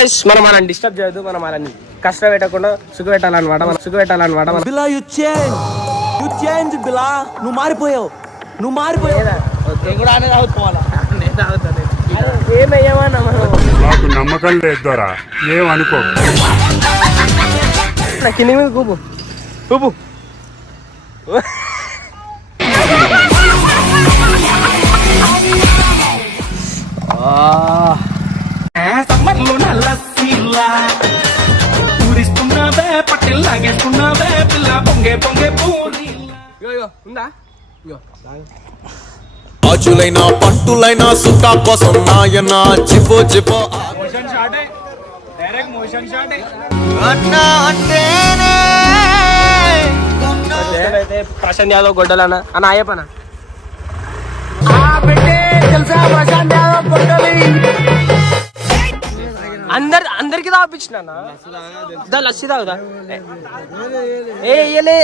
Guys మనం disturb చేయొద్దు, మనం వాళ్ళని కష్టపెట్టకుండా సుఖపెట్టాలన్నమాట. బిలా యు చేంజ్ బిలా, నువ్వు మారిపోయావు. ఏమయ్యామన్నా మనం నాకు నమ్మకం లేదు దొరా, ఏమనుకో. నా కింది మీద కూపు ఉందా రాజులైనా పంటులైనా సుఖా కోసం నాయన చిపో అయితే ప్రశాంత్ యాదవ్ గొడ్డలన్న అని అయ్యప్పనా అందరికి తాపించిన లస్సీ తాగుదా ఏలే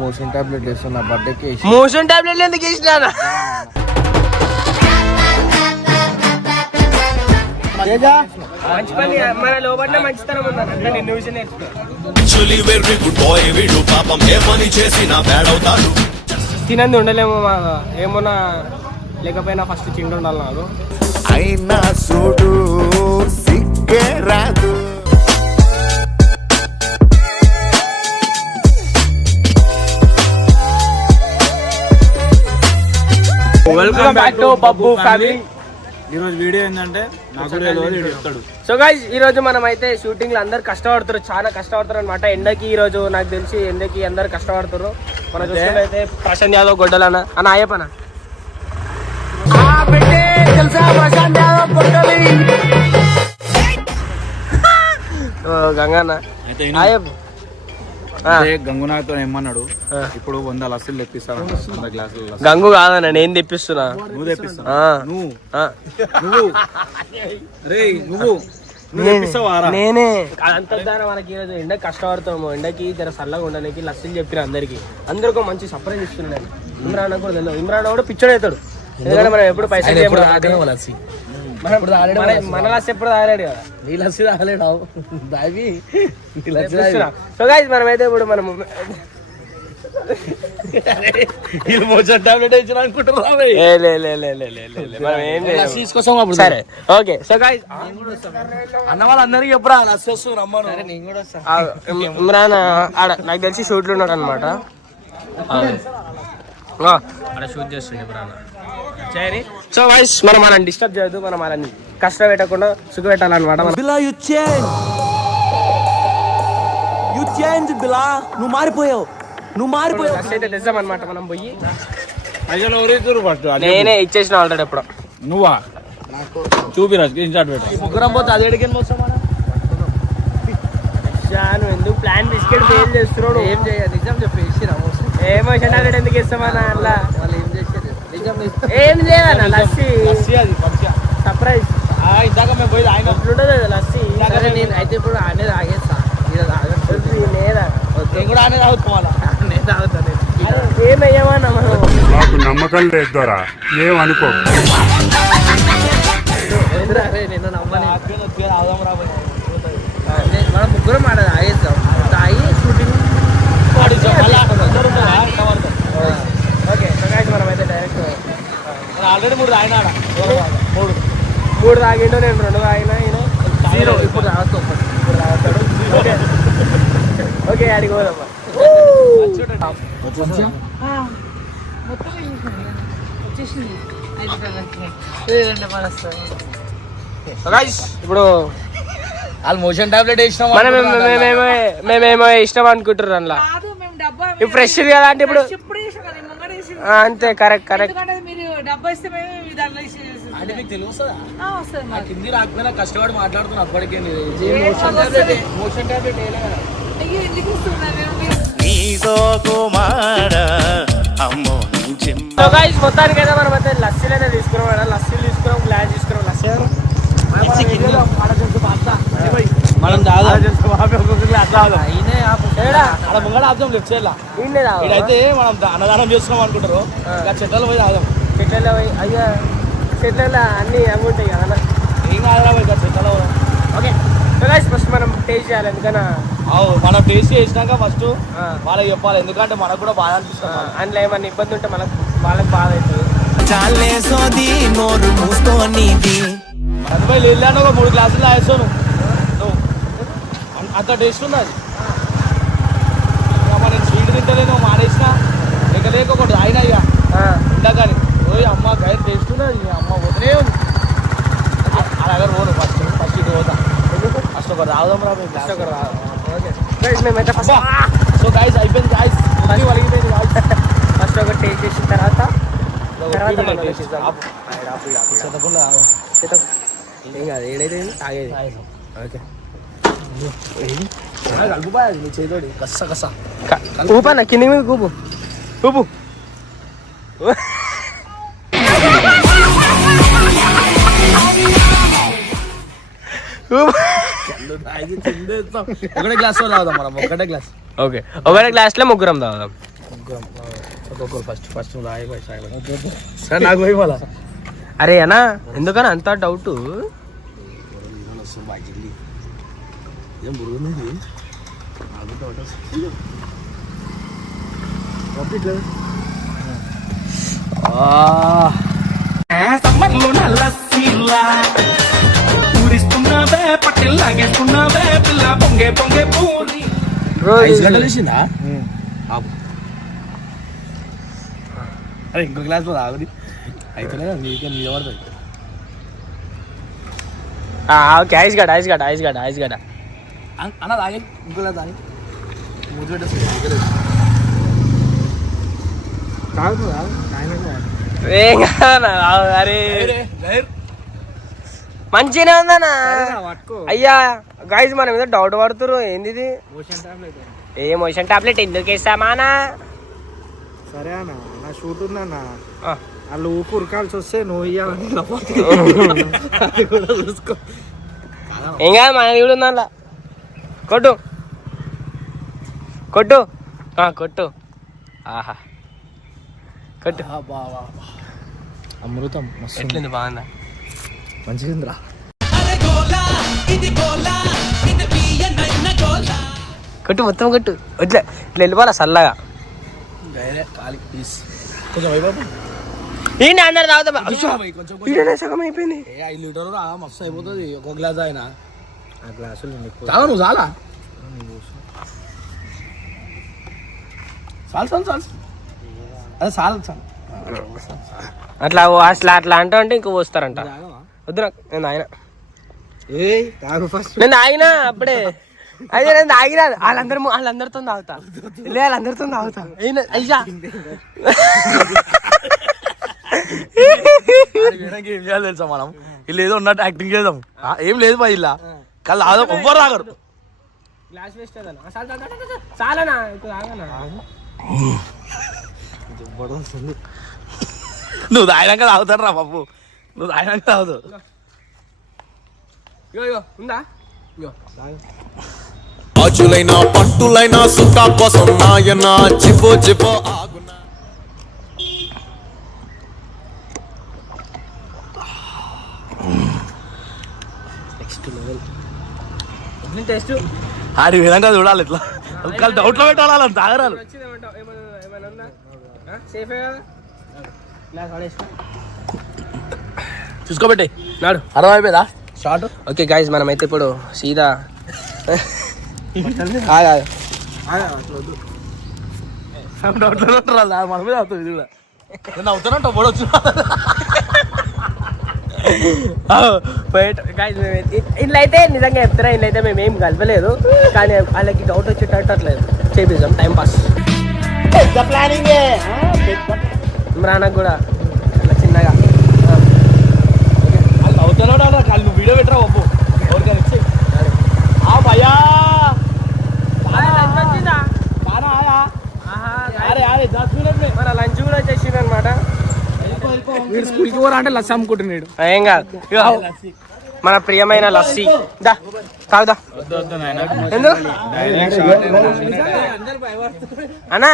మోషన్ టాబ్లెట్ వేస్తున్నా బర్త్డేకి. మోషన్ టాబ్లెట్లు ఎందుకు వేసినా మంచి పని, మన లోపల మంచితనం ఉందని నిన్ను విషయం తినంది ఉండలేము, ఏమన్నా లేకపోయినా ఫస్ట్ తిండి ఉండాలి నాకు. అయినా చూడు సిగ్గే రాదు. Welcome back to Babbu family. ఈరోజు వీడియో ఏంటంటే సో గైస్ ఈ రోజు మనం అయితే షూటింగ్ లో అందరు కష్టపడుతారు, చాలా కష్టపడతారు అనమాట. ఎండకి ఈ రోజు నాకు తెలిసి ఎండకి అందరు కష్టపడుతారు. మన చూసుకుంటే అయితే ప్రశాంత్ యాదవ్ గొడ్డలన్న అని అయ్యప్పనా గంగన్న అయ్యప్ప గంగునాథ్తో ఏమన్నాడు, ఇప్పుడు 100 లస్సీలు తెప్పిస్తాను, 100 గ్లాసులు. గంగు కాదన్న, నేను తెప్పిస్తున్నా. నువ్వు తెప్పిస్తావు? నేనే అంతర్ధాన మనకి ఈరోజు ఎండ కష్టపడతాము. ఎండకి జర చల్లగా ఉండడానికి లస్సీలు చెప్పిన అందరికీ మంచి సర్ప్రైజ్ ఇస్తున్నాను నేను. ఇమ్రాన్ కూడా తెలియదు, ఇమ్రాన్ కూడా పిచ్చోడు అవుతాడు. ఎందుకంటే మనం ఎప్పుడు పైసలు మన లస్సీ ఎప్పుడు తాగలేడు కదా, నీ లస్సీ తాగలేడు. సో గైస్ మనమైతే ఇప్పుడు మనము సరే ఓకే. సో గైస్ అన్న వాళ్ళందరికీ ఎప్పుడు లస్సీ వస్తుంది, ఇమ్రాన్ ఆడ నాకు తెలిసి షూట్లు ఉన్నాడు అనమాట. అక్కడ షూట్ చేస్తుండే ఇమ్రాన్. సో గైస్ మనం డిస్టర్బ్ చేయొద్దు, మనం వాళ్ళని కష్టపెట్టకుండా సుఖపెట్టాలన్నమాట. బిలా యు చేంజ్ బిలా, నువ్వు మారిపోయావు. అయితే తెస్తామన్నమాట మనం పోయి. ఫస్ట్ నేనే ఇచ్చేసిన ఆల్రెడీ ఎప్పుడు. నువ్వా చూపిరా స్క్రీన్ షాట్ పెట్టు. ముగ్గురం పోతే అది ఎడికి నువ్వు ఎందుకు ప్లాన్ బిస్కెట్ ఫెయిల్ చేస్తున్నాడు? ఏం చేయాలి నిజం చెప్పేసి ఏమో చెన్నారెడ్డి ఎందుకు ఇస్తామన్నా అలా వాళ్ళు ఏం చేసేది ఏం చేయాలన్నా లస్సీ సర్ప్రైజ్. ఇందాక మేము పోయి ఆయన ఉంటుంది లస్సీ. నేను అయితే ఇప్పుడు ఆనే తాగేస్తా, నేను కూడా ఆనే తాగుకోవాలా? నేను తాగుతాను. ఏమయ్యామన్నా మనం నాకు నమ్మకం లేదు దొరా, ఏమనుకో. నేను నమ్మని మనం ముగ్గురం ఆడ తాగేస్తాం, తాగి షూటింగ్ ఓకే. మనం అయితే డైరెక్ట్ ఆల్రెడీ 3 తాగినా, 3 తాగిండు, నేను 2 తాగినా. జీరో ఇప్పుడు తాగుతాం. ఓకే అడిగి పోదమ్మా. ఇప్పుడు వాళ్ళు మోషన్ టాబ్లెట్ వేసినాం, మేమేమో ఇష్టం అనుకుంటారు అందులో. ఇప్పుడు ఫ్రెష్ కదా అంటే ఇప్పుడు అంతే. కరెక్ట్ అంటే మీకు తెలుస్తుందా? కింది రాకపోయినా కష్టపడి మాట్లాడుతున్నా అప్పటికే. మోషన్ టాబ్లెట్ మొత్తానికి అయితే మనం అయితే లస్సీలు అయితే తీసుకున్నాం. లస్సీలు తీసుకున్నాం, గ్లాస్ ఆపుదాం లెఫ్ట్ సైడ్ లా. ఈయనే తాగుదామా? ఇక్కడైతే మనం అన్నదానం చేస్తున్నాం అనుకుంటారు. ఇంకా చెట్లలో పోయి తాగుదాం. చెట్లలో పోయి అయ్యా చెట్లలో అన్నీ అవి ఉంటాయి కదా. ఏం కాదురా పోయి చెట్లలో పోదాం. ఓకే ఫస్ట్ మనం టేస్ట్ చేయాలి ఎందుకన్నా మనం టేస్ట్ చేసినాక ఫస్ట్ వాళ్ళకి చెప్పాలి. ఎందుకంటే మనకు కూడా బాగా అనిపిస్తుంది. అందులో ఏమన్నా ఇబ్బంది ఉంటే మనకు వాళ్ళకి బాధ అవుతుంది. అందుపై వెళ్ళాను ఒక 3 గ్లాసులు తాగేస్తాను నువ్వు. అంత టేస్ట్ ఉంది అది. నేను స్వీట్ తింటలేను మానేసిన లేక ఒకటి తాగినా ఇక ఉండగాని అమ్మ గైర్ టేస్ట్ ఉన్నది. అమ్మ పోతూనే ఉంది. అలాగే పోను ఫస్ట్ ఇటు పోతా. ఫస్ట్ ఒకటి రావుదాం రా. ఫస్ట్ ఒకటి రాదు. మేమైతే ఫస్ట్ సో గాయస్ అయిపోయింది. గాయస్ వలిగిపోయింది. ఫస్ట్ ఒకటి టేస్ట్ చేసిన తర్వాత ఏం కాదు ఏడైతే తాగేది. ఓకే కలుపుపోయాది నీ చేతోడి కస్స కస్స ఊపన్నా కింది మీద ఊపు ఊపు. ఒకటే గ్లాస్ తాగుదాం మనం. ఒకటే గ్లాస్. ఓకే ఒకటే గ్లాస్లో ముగ్గురం తాగుదాం. ఒక్కొక్కరు ఫస్ట్ సరే నాకు పోయి వాళ్ళ. అరే అన్నా ఎందుకన్నా అంత డౌట్? ఏం బురుగుంది గంటలేసిందా? అరే ఇంకో గ్లాస్ లో తాగుది అయితేనే నీకే నీ పడుతుంది. ఓకే ఐస్ గడ్డ అన్న తాగి ఇంకో గ్లాస్ తాగి మూడు ఏం కాదన్నా. అరే మంచిగానే ఉందన్నా. అయ్యా గైజ్ మన మీద డౌట్ పడుతురు. ఏంది ఇది? ఏ మోషన్ టాబ్లెట్ ఎందుకు వేస్తామానా? సరే అన్న నా షూట్ ఉందన్నా. వాళ్ళు ఊపు ఉరకాల్సి వస్తే నువ్వు ఇయ్యాలని చూసుకో. ఏం కాదు మన కూడా ఉందా అలా. కొట్టు కొట్టు కొట్టు. ఆహా కొట్టు. అమృతం ఎట్లుంది? బాగుందా? మంచిగా కొట్టు మొత్తం కొట్టు. ఇట్లా ఇట్లా వెళ్ళిపోవాలా చల్లగా. కొంచెం అయిపోయి ఏంటి అందరు తాగుతా సగం అయిపోయింది. 5 లీటర్లు మస్తు అయిపోతుంది ఒక గ్లాస్ అయినా. ఆ గ్లాసులు చాలా నువ్వు చాలా అదే చాలు చాలు. అట్లా అట్లా అంటా అంటే ఇంకో పోస్తారంట. వద్దు నాకు నేను ఆయన నేను తాగినా అప్పుడే. అయితే నేను తాగినా వాళ్ళందరితో తాగుతా. వాళ్ళందరితో తాగుతా. అయ్యా ఏం చేయాలి తెలుసా మనం? వీళ్ళు ఏదో ఉన్నట్టు యాక్టింగ్ చేద్దాం. ఏం లేదు బా ఇలా కళ్ళు ఆదాం ఎవ్వరు రాగరు. గ్లాస్ వేస్ట్ చాలానా నువ్వు తాగినాక తాగుతాడు రా బాబు. నువ్వు తాగినాక తాగుతావు. ఉందా? అజులైన పట్టులైన సుఖా కోసం నాయన చిపో చిపో ఆగునా. టేస్ట్ ఆడి విధంగా చూడాలి. ఇట్లా డౌట్లో పెట్టాలి. తాగరాలు చూసుకోబెట్టే నాడు అర్థమైపోయిందా షార్ట్. ఓకే గైస్ మనమైతే ఇప్పుడు సీదా డౌట్లో మన మీద అవుతుంది. ఇది కూడా నేను అవుతానంట పోడొచ్చు. ఇట్లా అయితే నిజంగా చెప్తారా? ఇట్లా అయితే మేము ఏం కలపలేదు, కానీ వాళ్ళకి డౌట్ వచ్చేటట్టు అట్లా చేపిద్దాం టైం పాస్. ఇమ్రాన్కి కూడా అట్లా చిన్నగా అవుతానో నువ్వు వీడియో పెట్టరా బాబు. ఎవరికైనా ఇచ్చి భయా మన లంచ్ కూడా వచ్చేసింది అనమాట. స్కూల్కి పోరా అంటే లస్ అమ్ముకుంటున్నాడు. ఏం కాదు మన ప్రియమైన లస్సీ దా తాగుదా ఎందుకు అన్నా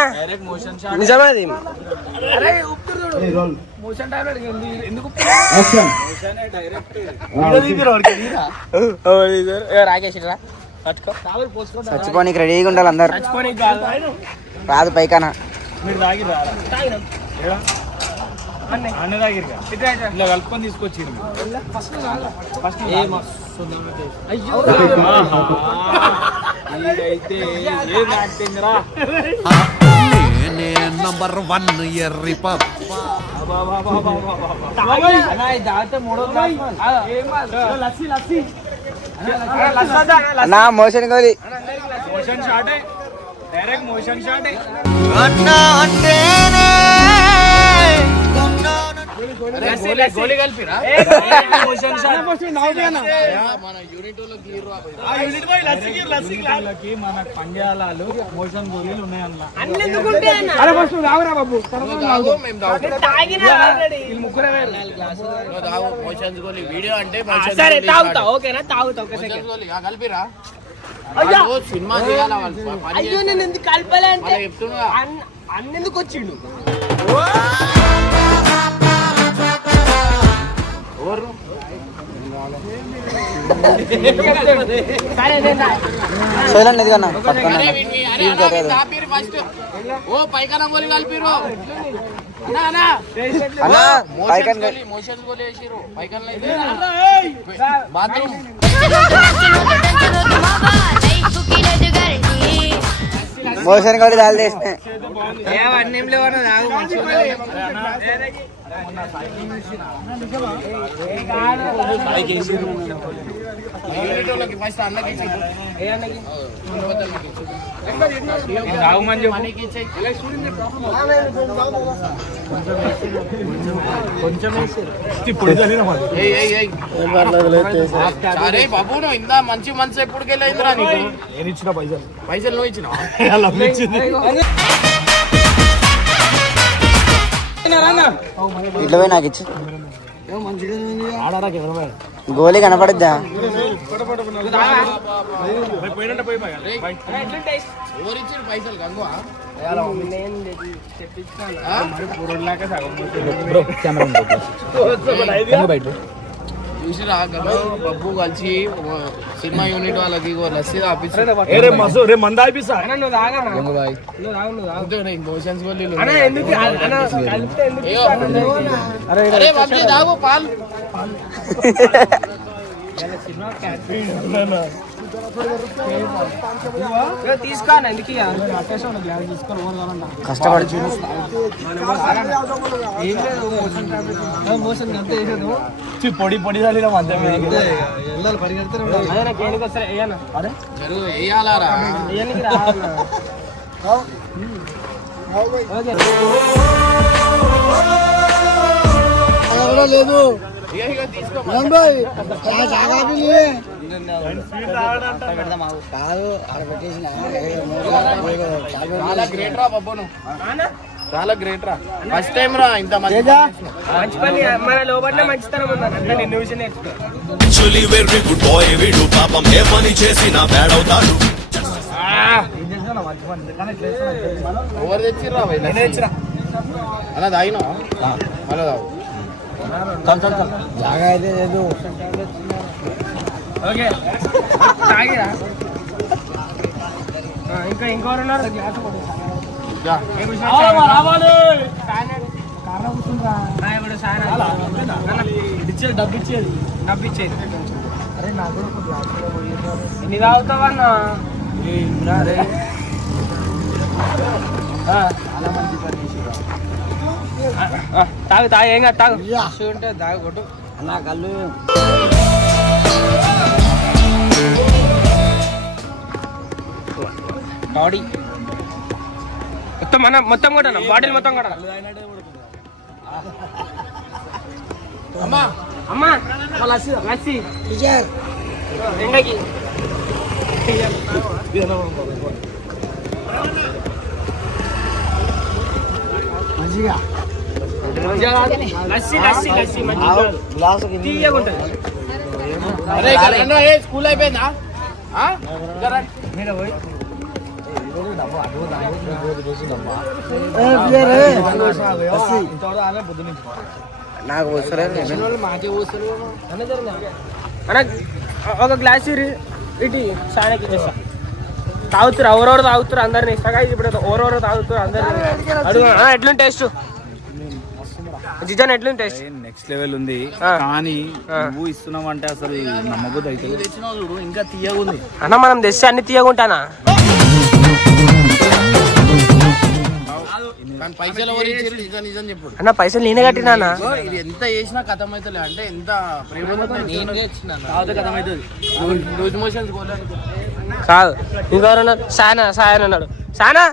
నిజమే అది రాకేష్ చచ్చిపోనికి రెడీగా ఉండాలి అందరు రాదు పైకానా ఇలా కలుపుకొని తీసుకొచ్చి నేనే నంబర్ 1 ఎర్రి పప్ప అన్నా మోషన్ గోలి డైరెక్ట్ మోషన్ షాట్ అన్నా అంటేనే గోళీ కలిపిరా మన పంజాలాలు మోషన్ గోళీలు ఉన్నాయి వీడియో అంటే కలిపిరా సినిమా అయ్యో నేను ఎందుకు కలపలే అంటే అన్నెందుకు వచ్చిండు సైలెంట్ ఎదిగన్నా ఫస్ట్ ఓ పైకన గోలి కలిపిరు మోషన్ గోలి వేసిరు పైకన్ బాత్రూమ్ మోషన్ గోలి దాల్ చేసిన ఫస్ట్ అన్నకి అరే బాబు నువ్వు ఇందా మంచి మనసు ఎప్పుడుకెళ్ళిందిరా నీకు ఇచ్చిన పైసలు పైసలు నువ్వు ఇచ్చిన ఇట్లా పోయి నాకు ఇచ్చి గోలీ కనపడద్దా ఎవరిచ్చిన పైసలు గంగువా చూసిరా బబ్బు కలిసి సినిమా యూనిట్ వాళ్ళకి లస్సీ మోషన్స్ తాగు పాలు తీసుకోను ఎందుకు కష్టపడి పొడి పొడి చల్లిన మధ్య వేయాలారా లేదు చాలా గ్రేట్ రా బాబు చాలా గ్రేట్ రా ఫస్ట్ టైం రా ఇంత మంచి పని మన లోపల మంచితనం ఉందని అంటే నిన్ను విషయం నేర్చుకో యాక్చువల్లీ వెరీ గుడ్ బాయ్ వీడు పాపం ఏ పని చేసినా బ్యాడ్ అవుతాడు ఎవరు తెచ్చిర్రా అలా తాగినా మళ్ళా తాగు జాగా అయితే లేదు ఓకే తాగిరా ఇంకా ఇంకోరు ఉన్నారు గ్లాస్ డబ్బిచ్చేది అరే నాకు ఎన్ని తాగుతావన్నా తాగు తాగు ఏం కాదు తాగు ఉంటే తాగొట్టు నా కళ్ళు బాడీ మొత్తం కూడా బాటిల్ మొత్తం కూడా అమ్మా అమ్మా లస్సీ ఎండకి లస్సీ లస్సీ లస్సీ మంచిగా తీయగా ఉంటుంది అరే ఇక్కడ రండి, ఏ స్కూల్ అయిపోయిందా ఆ? ఇక్కడ రండి. నాకు వస్తలేదు అన్న ఒక గ్లాస్ ఇటు సాయనకి చేస్తా తాగుతురు ఎవరెవరు తాగుతురు అందరిని ఇస్తాగా ఇప్పుడు ఎవరెవరు తాగుతురు అందరిని అడుగు ఎట్లుంది టేస్ట్ జిజన్ ఎట్లుంది టేస్ట్ నెక్స్ట్ లెవెల్ ఉంది కానీ నువ్వు ఇస్తున్నావు అంటే అసలు నమ్మబుద్ధి అయితే తెచ్చినావు చూడు, ఇంకా తీయగుంది. అన్న మనం తెస్తే అన్ని తీయకుంటానా కానీ పైసలు ఎవరు ఇచ్చారు? నిజం నిజం చెప్పు. అన్న పైసలు నేనే కట్టినా ఇది ఎంత చేసినా కథం అవుతుంది, అంటే ఎంత ప్రేమ లూజ్ మోషన్స్ కాదు ఇంకెవరన్నా సాయన అన్నాడు సానా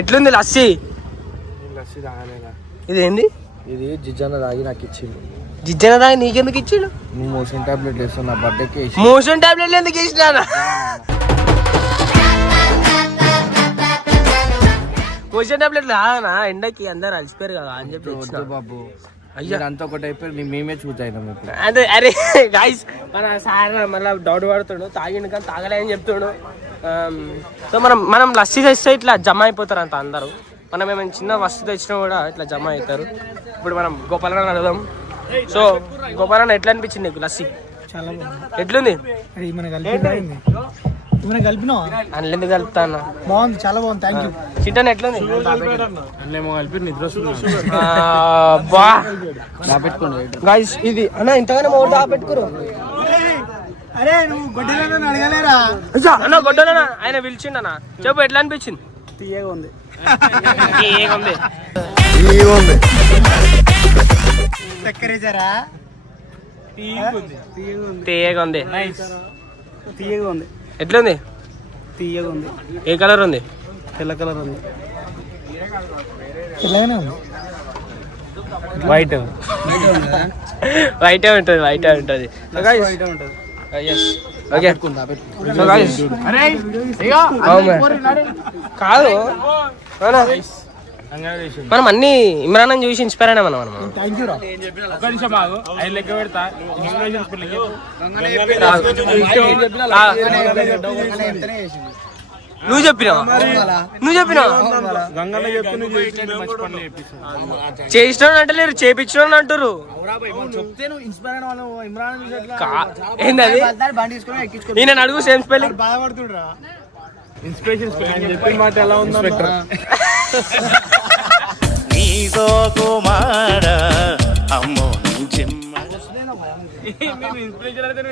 ఎట్లుంది లస్సీ ఇది ఏంది ఇది జిజ్జన్న తాగి నాకు ఇచ్చింది. జిజ్జన దాకా నీకెందుకు ఇచ్చిండు నువ్వు మోషన్ టాబ్లెట్ వేస్తున్నా బర్త్డేకి మోషన్ టాబ్లెట్లు ఎందుకు ఇచ్చినా మోషన్ టాబ్లెట్లు కాదనా ఎండకి అందరు అలసిపోయారు కదా అని చెప్పి ఇచ్చిన. బాబు అయ్యా అంతా ఒకటి అయిపోయి మేమే చూతాయినాం ఇప్పుడు. అదే అరే గాయస్ మన సార్ మళ్ళీ డౌట్ పడుతుండు తాగిండు కానీ తాగలే అని చెప్తుండు. సో మనం లస్సీ తెస్తే ఇట్లా జమ అయిపోతారు అంత అందరూ. మనం ఏమైనా చిన్న వస్తువు తెచ్చినా కూడా ఇట్లా జమ అవుతారు. ఇప్పుడు మనం గోపాలన్న అడుగుదాం. సో గోపాలన్న ఎట్లా అనిపించింది నీకు లస్సీ? చాలా ఎట్లుంది? కలిపినా అందులో కలుపుతా అన్న బాగుంది, చాలా బాగుంది. Thank you. చిట్టన్ ఎట్లుంది? కలిపి నిద్ర బా గాయస్ ఇది అన్న ఇంతగానే మోటా పెట్టుకోరు. అరే నువ్వు గొడ్డలను అడగలేరా? అన్న గొడ్డలన్న ఆయన పిలిచిండు అన్న. చెప్పు ఎట్లా అనిపించింది? తీయగా ఉంది. చక్కరేజరా తీయగా ఉంది. తీయగా ఉంది. ఎట్లుంది? తీయగా ఉంది. ఏ కలర్ ఉంది? తెల్ల కలర్ ఉంది. తెల్లగానే ఉంది. వైట్ వైటే ఉంటుంది. వైటే ఉంటుంది. కాదు మనం అన్ని ఇమ్రాన్ అని చూసి ఇన్స్పైర్ అయినా మనం. థ్యాంక్ యూ రా. నువ్వు చెప్పినావు చేసినావు అంటే లేరు చేపించిన అంటారు. ఏంది అది? నేను అడుగు సేమ్ స్పెల్లింగ్ బాధపడుతుండ్రా. చెప్పిన మాట ఎలా ఉందో నీదో కుమార అమ్మో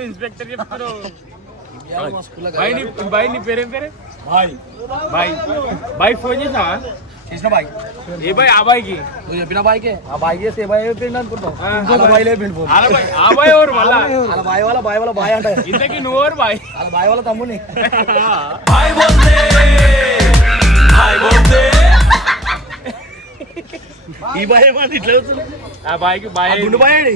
ఇన్స్పెక్టర్ చెప్తారు. బాయ్ నీ పేరేం పేరే? బాయ్ ఫోన్ చేసా చేసిన బాయ్ ఏ బాయ్? ఆ బాయ్కి నువ్వు చెప్పిన బాయ్కే ఆ బాయ్ చేస్తే ఏ బాయ్ అయిపోయింది అనుకుంటావు. ఇంకొక బాయ్ లేపిండు ఫోన్. ఆ బాయ్ ఎవరు మళ్ళా? వాళ్ళ బాయ్ వాళ్ళ బాయ్ అంటే ఇంతకీ నువ్వెవరు బాయ్? వాళ్ళ బాయ్ వాళ్ళ తమ్ముని. ఈ బాయ్ ఏమంటే ఇట్లా అవుతుంది. ఆ బాయ్కి బాయ్ గుండు బాయ్ అండి.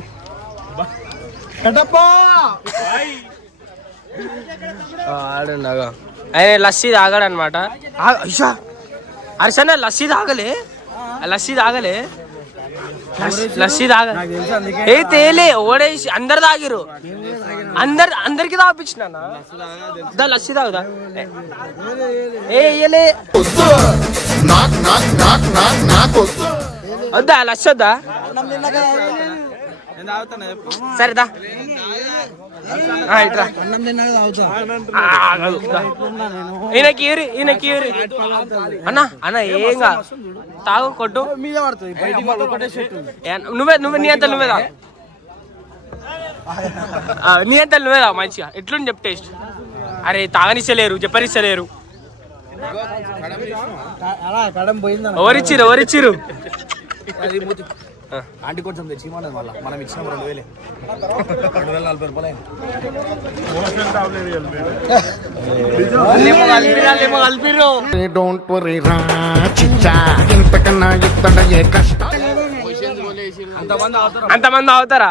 ఆడుండగా ఆయన లస్సీ తాగాడు అనమాట. అరిసన్న లస్సీ తాగలే లస్సీ తాగ ఏ తేలే ఓడేసి అందరు తాగిరు. అందరికి తాపించిన లస్సీ తాగుదా ఏ వద్దా లస్సీ వద్దా? సరేదా ఇట్రా ఈయనకి అన్న ఏంగా తాగు కొట్టు నువ్వే నీ అంతా నువ్వే తాగు మంచిగా. ఎట్లుండి చెప్పు టేస్ట్? అరే తాగనిస్తలేరు చెప్పనిస్తలేరు. ఎవరిచ్చిరు? ఆంటీ కొంచెం తెచ్చిమన్నది మళ్ళీ మనం ఇచ్చిన 2000 240 రూపాయలు డోంట్ వరీ రా చిచ్చా ఇంతకన్నా ఇత్తడ ఏ కష్టం అంతమంది అవుతారా?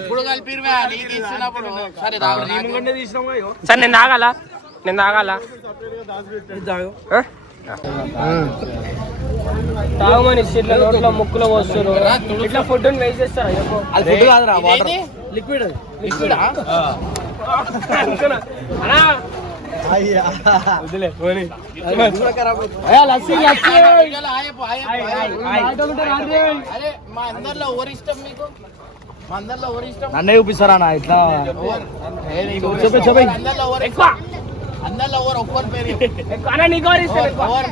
ఎప్పుడు కలిపిరు సరే సార్ నేను తాగాల తాగమని ఇట్లా నోట్లో ముక్కులో పోస్తారు ఇట్లా ఫుడ్ వేస్ట్ చేస్తారా చెప్పు అది ఫుడ్ కాదురా వాటర్ లిక్విడ్ లిక్విడా అనుకున్నా అన్నా వదిలే పోనీ. లస్సీ లస్సీ అరే మా అందరిలో ఎవరు ఇష్టం మీకు మా అందరిలో ఎవరు ఇష్టం నన్నే చూపిస్తారా అన్న ఇట్లా చెప్పే అందరిలో ఎవరు ఎక్కువ అందరిలో ఎవరు ఒక్కరి పేరు చెప్పు. ఎక్కువ అన్నా నీకు ఎవరు ఇష్టం ఎక్కువ? ఎవరు?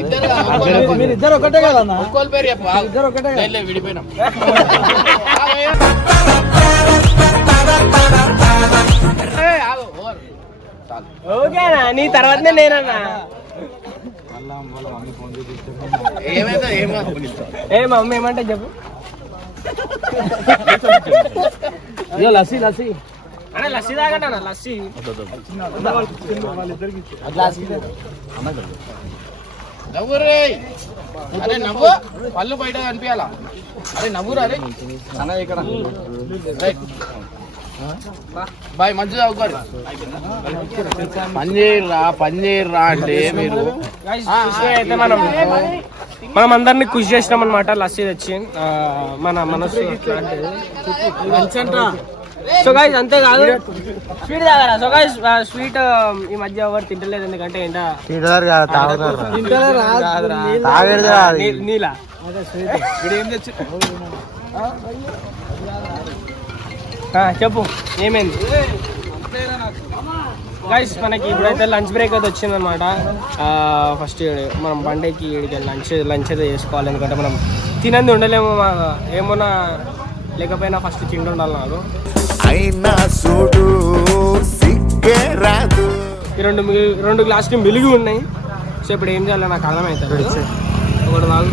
ఇద్దరు కాదు, ఒక్కరి పేరు. మీరు ఇద్దరు ఒకటే కదన్నా ఒక్కరి పేరు చెప్పు ఇద్దరు ఒకటే కదా. లే, విడిపోయినాం ఏయ్, ఆగు, ఎవరు? చాలు. ఓకేనా నీ తర్వాతనే నేనన్నా ఏమైందో ఏమో ఏ మా మమ్మీ ఏమంటే చెప్పు ఇదో లస్సీ లస్సీ అన్న లస్సీ తాగండి లస్సీ నవ్వు రే అరే నవ్వు పళ్ళు బయట కనిపించాలా అరే నవ్వురా అరే రైట్. బాయ్ మంచిగా చదువుకోరు పని చేయర్రా అంటే మీరు అయితే మనం అందరినీ ఖుషి చేసినాం అనమాట లస్సీ తెచ్చి మన మనసు సో గైస్ అంతే కాదు స్వీట్ తాగరా సో గైస్ స్వీట్ ఈ మధ్య ఎవరు తింటలేదు ఎందుకంటే ఏంటా నీలా చెప్పు ఏమైంది గైస్ మనకి ఇప్పుడైతే లంచ్ బ్రేక్ అయితే వచ్చిందనమాట ఫస్ట్ మనం బండేకి లంచ్ అయితే చేసుకోవాలి ఎందుకంటే మనం తినంది ఉండలేము ఏమన్నా లేకపోయినా ఫస్ట్ తిండి ఉండాలి నాకు అయినా చూడు సిగ్గే రాదు ఈ రెండు గ్లాసులు మిలిగి ఉన్నాయి సో ఇప్పుడు ఏం చేయాలి నాకు అర్థమవుతుంది ఒకటి తాగు